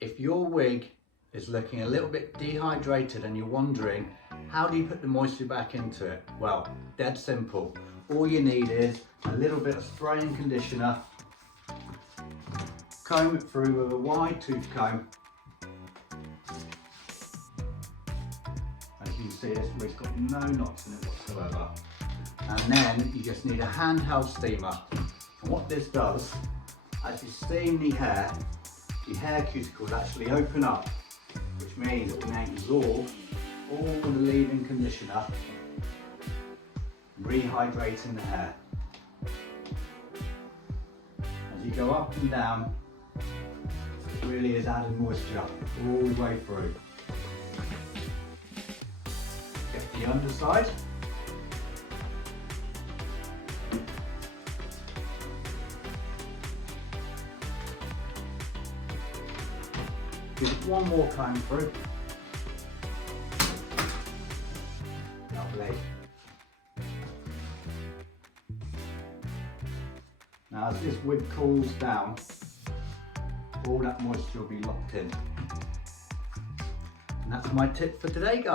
If your wig is looking a little bit dehydrated and you're wondering, how do you put the moisture back into it? Well, dead simple. All you need is a little bit of spray and conditioner, comb it through with a wide tooth comb. As you can see, this wig's got no knots in it whatsoever. And then you just need a handheld steamer. And what this does, as you steam the hair cuticles actually open up, which means it can absorb all the leave-in conditioner, rehydrating the hair. As you go up and down, it really is adding moisture all the way through. Get the underside. Give it one more comb through. Lovely. Now as this wig cools down, all that moisture will be locked in. And that's my tip for today, guys.